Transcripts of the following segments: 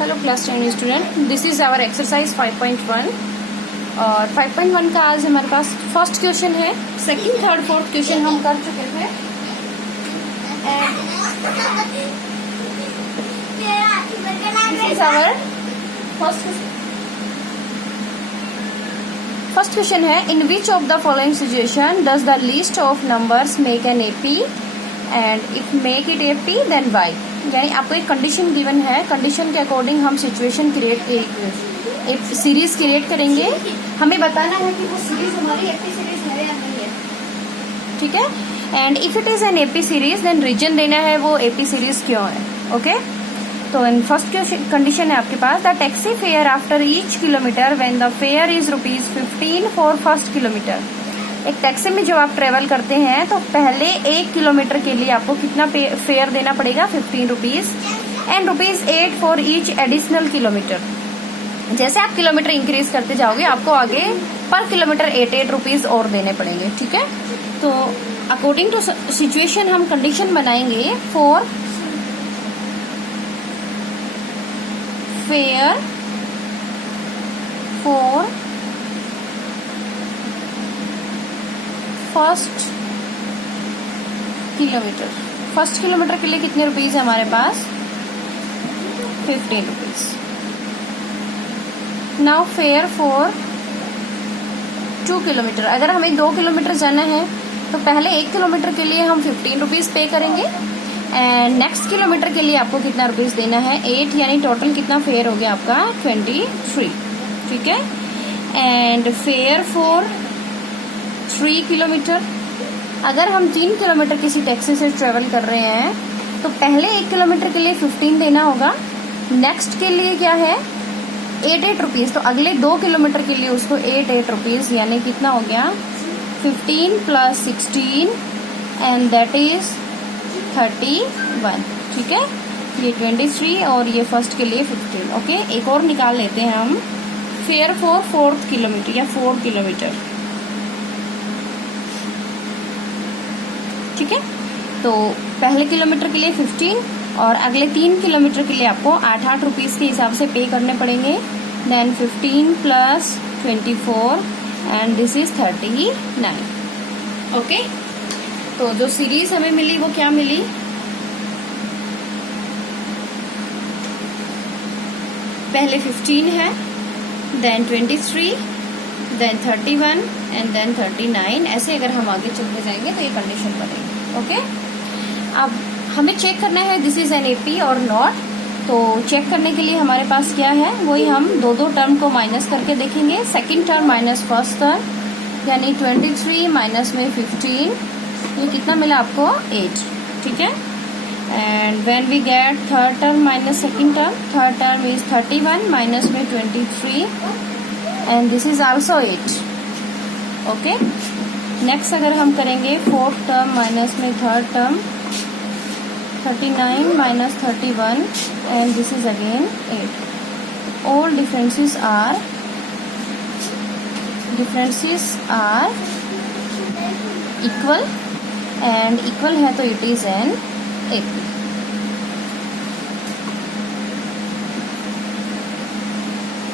Hello class 10 student, this is our exercise 5.1 और 5.1 का आज हमारे पास फर्स्ट क्वेश्चन है। सेकंड, थर्ड, फोर्थ क्वेश्चन हम कर चुके थे। This is our first question है, in which of the following situation does the list of numbers make an AP and if make it AP then why. यानी आपको एक condition given है, condition के अकॉर्डिंग हम सिचुएशन क्रिएट एक series create करेंगे। हमें बताना है कि वो सीरीज हमारी एपी सीरीज है या नहीं है, ठीक है। And if it is an AP series then reason देना है वो एपी सीरीज क्यों है। ओके, तो इन फर्स्ट कंडीशन है आपके पास, the taxi fare after each kilometre when the fare is ₹15 for first kilometre. एक टैक्सी में जब आप ट्रेवल करते हैं तो पहले 1 किलोमीटर के लिए आपको कितना फेयर देना पड़ेगा, 15 rupees and ₹8 for each additional kilometre. जैसे आप किलोमीटर इंक्रीज करते जाओगे आपको आगे पर किलोमीटर 8 रुपीज और देने पड़ेंगे, ठीक है। तो अकॉर्डिंग टू सिचुएशन हम कंडीशन बनाएंगे for fair for first kilometre. First kilometre के लिए कितने रुपीज है हमारे पास, 15 rupees. Now fair for 2 kilometre. अगर हमें 2 किलोमीटर जाना है तो पहले 1 किलोमीटर के लिए हम 15 रुपीज पे करेंगे एंड नेक्स्ट किलोमीटर के लिए आपको कितना रुपीज देना है, 8, यानी टोटल कितना फेयर हो गया आपका 23, ठीक है। And fair for 3 kilometre. अगर हम 3 किलोमीटर किसी टैक्सी से ट्रेवल कर रहे हैं तो पहले 1 किलोमीटर के लिए 15 देना होगा, नेक्स्ट के लिए क्या है 8 रुपीज, तो अगले 2 किलोमीटर के लिए उसको 8 रुपीज, यानी कितना हो गया 15 + 16 एंड दैट इज 31, ठीक है। ये 23 और ये फर्स्ट के लिए 15। ओके, एक और निकाल लेते हैं हम, फेयर फॉर 4th किलोमीटर या 4 किलोमीटर, ठीक है। तो पहले किलोमीटर के लिए 15 और अगले 3 किलोमीटर के लिए आपको 8 रुपीज के हिसाब से पे करने पड़ेंगे। Then 15 + 24 and this is 39। Okay, तो जो सीरीज हमें मिली वो क्या मिली, पहले 15 है, देन 23, देन 31 एंड देन 39। ऐसे अगर हम आगे चलते जाएंगे तो ये कंडीशन बनेगी। ओके, अब हमें चेक करना है दिस इज एन एपी और नॉट। तो चेक करने के लिए हमारे पास क्या है, वही हम दो टर्म को माइनस करके देखेंगे। Second term minus first term, यानी 23 माइनस में 15, ये कितना मिला आपको 8, ठीक है। And when we get third term minus second term, third term is 31 minus में 23 and this is also 8। Okay, next अगर हम करेंगे फोर्थ टर्म माइनस में third term, 39 minus 31 and this is again 8। All differences are equal and equal है तो it is an AP.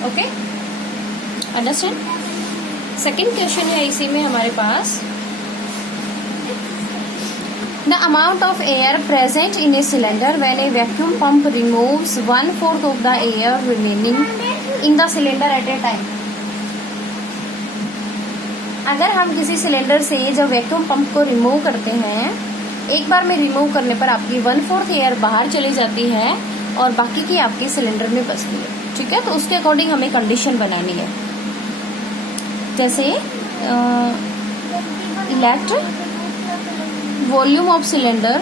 Okay, understand. Second question है इसी में हमारे पास, the amount of air present in a cylinder when A vacuum pump removes 1/4 of the air remaining in the cylinder eight A time. अगर हम किसी cylinder से जब वैक्यूम पंप को रिमूव करते हैं, एक बार में रिमूव करने पर आपकी 1/4 एयर बाहर चली जाती है और बाकी की आपके सिलेंडर में बचती है, ठीक है। तो उसके अकॉर्डिंग हमें कंडीशन बनानी है। जैसे लेट वॉल्यूम ऑफ सिलेंडर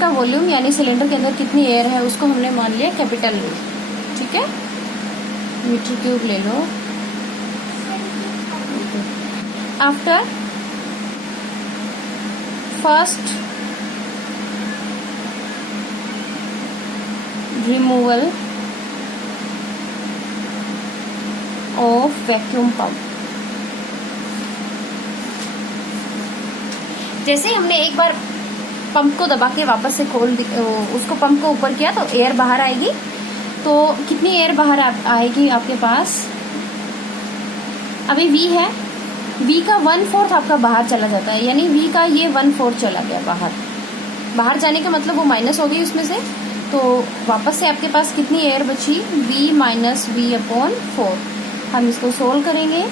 का वॉल्यूम, यानी सिलेंडर के अंदर कितनी एयर है उसको हमने मान लिया कैपिटल U, ठीक है। मीटर क्यूब ले लो। After first removal of vacuum pump, जैसे हमने एक बार पंप को दबा के वापस से उसको पंप को ऊपर किया तो एयर बाहर आएगी। तो कितनी एयर बाहर आएगी आपके पास? अभी V है, V का 1/4 आपका बाहर चला जाता है, यानी V का ये 1/4 चला गया बाहर। बाहर जाने का मतलब वो माइनस हो गई उसमें से, तो वापस से आपके पास कितनी एयर बची? V minus V/4। हम इसको सोल्व करेंगे,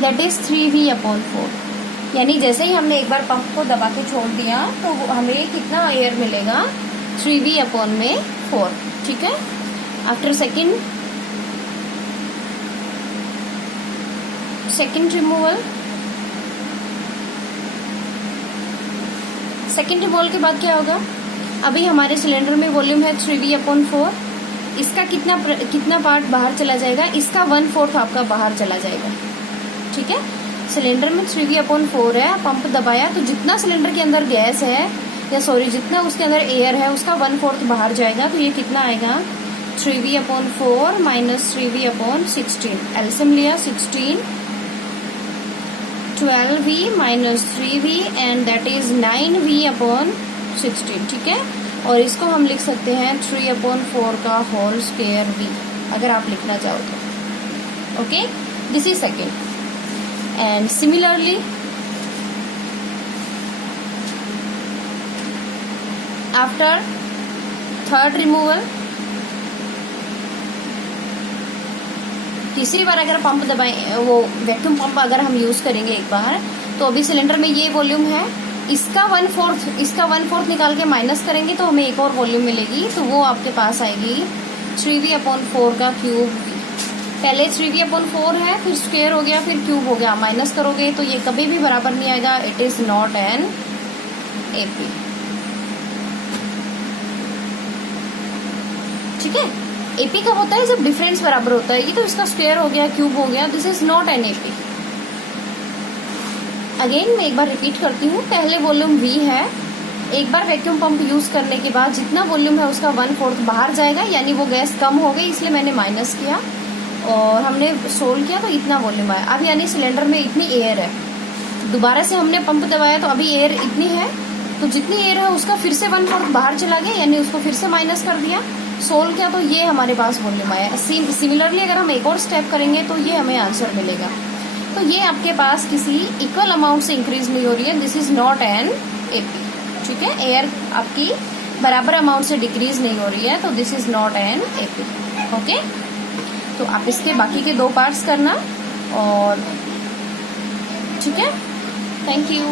दैट इज 3V/4। यानी जैसे ही हमने एक बार पंप को दबा के छोड़ दिया तो हमें कितना एयर मिलेगा? 3V/4। ठीक है। After second removal, second removal के बाद क्या होगा? अभी हमारे सिलेंडर में वॉल्यूम है 3V/4। इसका कितना पार्ट बाहर चला जाएगा? इसका 1/4 आपका बाहर चला जाएगा। ठीक है। सिलेंडर में 3V/4 है, पंप दबाया तो जितना सिलेंडर के अंदर गैस है या जितना उसके अंदर एयर है उसका 1/4 बाहर जाएगा। तो ये कितना आएगा? 3V/4 minus 3V/16। एलसीएम लिया 16, 12V minus 3V and that is 9V/16। ठीक है। और इसको हम लिख सकते हैं 3/4 का होल स्क्वायर V, अगर आप लिखना चाहो तो। Okay, this is second. And similarly after third removal, तीसरी बार अगर पंप दबाएं, वो वैक्यूम पंप अगर हम यूज करेंगे एक बार, तो अभी सिलेंडर में ये वॉल्यूम है, इसका 1/4 निकाल के माइनस करेंगे तो हमें एक और वॉल्यूम मिलेगी। तो वो आपके पास आएगी 3V/4 का क्यूब V। पहले 3V/4 है, फिर स्क्वायर हो गया, फिर क्यूब हो गया, माइनस करोगे तो ये कभी भी बराबर नहीं आएगा। It is not an AP। ठीक है। AP कब होता है? जब डिफरेंस बराबर होता है। ये तो इसका स्क्वायर हो गया, क्यूब हो गया, this is not an AP। Again मैं एक बार रिपीट करती हूँ। पहले वॉल्यूम V है, एक बार वैक्यूम पंप यूज करने के बाद जितना वॉल्यूम है उसका 1/4 बाहर जाएगा, यानी वो गैस कम हो गई, इसलिए मैंने माइनस किया और हमने सोल्व किया तो इतना वॉल्यूम आया। अब यानी सिलेंडर में इतनी एयर है, दोबारा से हमने पंप दबाया तो अभी एयर इतनी है, तो जितनी एयर है उसका फिर से 1/4 बाहर चला गया, यानी उसको फिर से माइनस कर दिया, सोल्व किया तो ये हमारे पास वॉल्यूम आया। सिमिलरली अगर हम एक और स्टेप करेंगे तो ये हमें आंसर मिलेगा। तो ये आपके पास किसी इक्वल अमाउंट से इंक्रीज नहीं हो रही है, this is not an AP। ठीक है। एयर आपकी बराबर अमाउंट से डिक्रीज नहीं हो रही है, तो this is not an AP। Okay. तो आप इसके बाकी के 2 पार्ट्स करना, और ठीक है। Thank you.